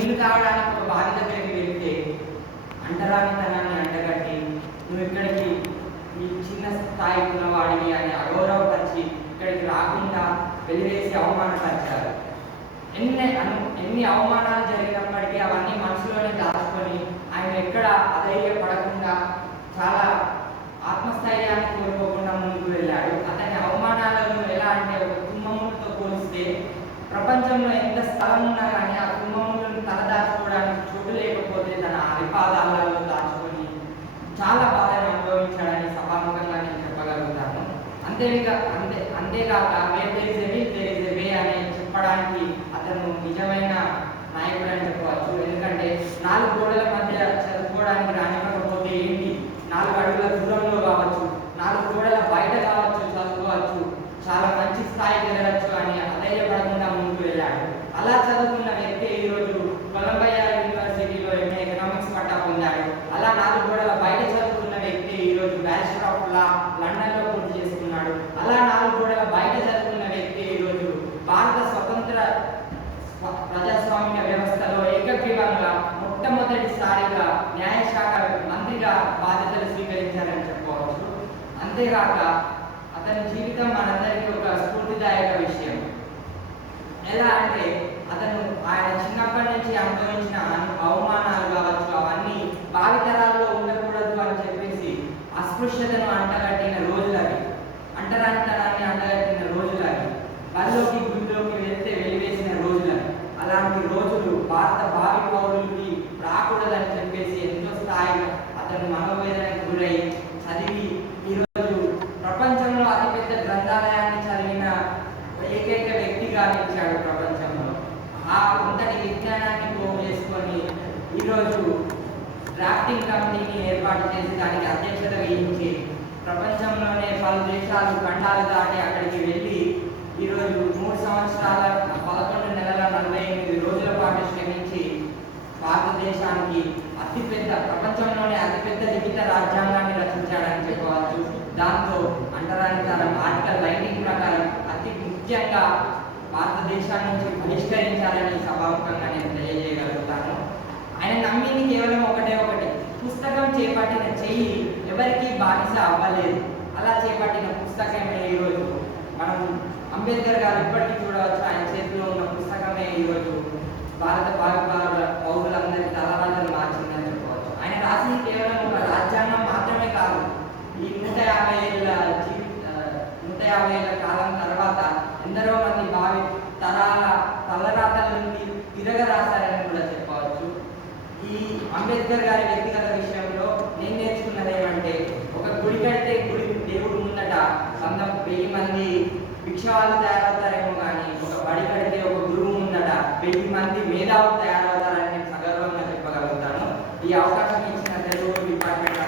నీళ్లు తాగడానికి ఒక బావి దగ్గరికి వెళ్తే అంటరానితనాన్ని అంటగట్టి నువ్వు ఇక్కడికి ఈ చిన్న స్థాయికి ఉన్నవాడిని అని అగౌరవపరిచి ఇక్కడికి రాకుండా వెలివేసి అవమానపరిచారు. ఎన్ని అవమానాలు జరిగినప్పటికీ అవన్నీ మనసులోనే దాచుకొని ఆయన ఎక్కడ అధైర్యపడకుండా చాలా ఆత్మస్థైర్యాన్ని కోల్పోకుండా ముందుకు వెళ్ళాడు. అతని అవమానాలను ఎలా అంటే ఒక తుమ్మములతో పోలిస్తే ప్రపంచంలో ఎంత స్థలం ఉన్నా కానీ ఆ తుమ్మములను తలదాచుకోవడానికి చోటు లేకపోతే తన అరిపాదాలలో దాచుకొని చాలా బాధను అనుభవించాడని సభాముఖంగా నేను చెప్పగలుగుతాను. అంతేకాక వే అని చెప్పడానికి అతను నిజమైన నాయకుడు అని చెప్పవచ్చు. ఎందుకంటే 4 గోడల మధ్య చదువుకోవడానికి రానివ్వకపోతే ఏంటి, 4 అడుగుల దూరంలో కావచ్చు, 4 గోడల బయట కావచ్చు చదువుకోవచ్చు, చాలా మంచి స్థాయికి వెళ్ళవచ్చు అని అధైర్యపడకుండా ముందుకు వెళ్ళాడు. అలా చదువుకున్న వ్యక్తి ఈరోజు కొలంబియా యూనివర్సిటీలో ఎంఏ ఎకనామిక్స్ పట్టా పొందాడు. అలా 4 గోడల బయట చదువుకున్న వ్యక్తి ఈరోజు బ్యాచిలర్ ఆఫ్ లా లండన్లో పూర్తి చేసుకున్నాడు. అలా 4 గోడల బయట చదువుకున్న వ్యక్తి ఈరోజు భారత స్వతంత్ర ప్రజాస్వామ్య వ్యవస్థలో ఏకగ్రీవంగా మొట్టమొదటిసారిగా న్యాయశాఖ మంత్రిగా బాధ్యతలు స్వీకరించారని చెప్పవచ్చు. అంతేకాక అతని జీవితం మనందరికీ ఒక స్ఫూర్తిదాయక విషయం. ఎలా అంటే ఆయన చిన్నప్పటి నుంచి అనుభవించిన అవమానాలు కావచ్చు, అవన్నీ భావితరాల్లో ఉండకూడదు అని చెప్పేసి అస్పృశ్యతను అంటగట్టిన రోజులవి, అంటరానితనాన్ని అంటగట్టిన రోజులవి, బల్లోకి గుడిలోకి వెళ్తే వెలివేసిన రోజులవి. అలాంటి రోజులు భారత భావి పౌరులకి రాకూడదని చెప్పేసి ఎంతో స్థాయిగా అతను మనోవేదనకు గురై చదివి ఈరోజు ప్రపంచంలో అతిపెద్ద గ్రంథాలయాన్ని చదివిన ఏకైక వ్యక్తిగా నిలిచాడు ప్రపంచంలో. ఆ అంతటి విజ్ఞానాన్ని పోగు చేసుకొని ఈరోజు డ్రాఫ్టింగ్ కమిటీని ఏర్పాటు చేసి దానికి అధ్యక్షత వహించి ప్రపంచంలోనే పలు దేశాలు ఖండాలు దాటి అక్కడికి వెళ్ళి ఈరోజు 3 సంవత్సరాల 11 నెలల 48 రోజుల పాటు శ్రమించి భారతదేశానికి ప్రపంచంలోనే అతిపెద్ద లిఖిత రాజ్యాంగాన్ని రచించాడని చెప్పవచ్చు. దాంతో అంటరానితనం ఆర్టికల్ 19 ప్రకారం అతి ముఖ్యంగా భారతదేశాన్ని నుంచి బహిష్కరించాలని సభాముఖంగా నేను తెలియజేయగలుగుతాను. ఆయన నమ్మింది కేవలం ఒకటి, పుస్తకం చేపట్టిన చెయ్యి ఎవరికి బానిస అవ్వలేదు. అలా చేపట్టిన పుస్తకమే ఈరోజు మనం అంబేద్కర్ గారు ఇప్పటికీ చూడవచ్చు. ఆయన చేతిలో ఉన్న పుస్తకమే ఈరోజు భారత పౌరులందరి తలరాలను మార్చిందని చెప్పవచ్చు. ఆయన రాసింది కేవలం ఒక రాజ్యాంగం మాత్రమే కాదు, ఈ 150 ఏళ్ల కాలం తర్వాత ఎందరో మంది భావి తరాల తలరాతల నుండి తిరగరాశారని కూడా చెప్పవచ్చు. ఈ అంబేద్కర్ గారి వ్యక్తిగత విషయంలో నేను నేర్చుకున్నది ఏమంటే, ఒక గుడి కడితే దేవుడు ముందట 1000 మంది భిక్షవాళ్ళు తయారవుతారేమో కానీ ఒక బడి కడితే ఒక గురువు ముందట 1000 మంది మేధావులు తయారవుతారని నేను సగర్వంగా చెప్పగలుగుతాను. ఈ అవకాశం ఇచ్చిన తెలుగు డిపార్ట్మెంట్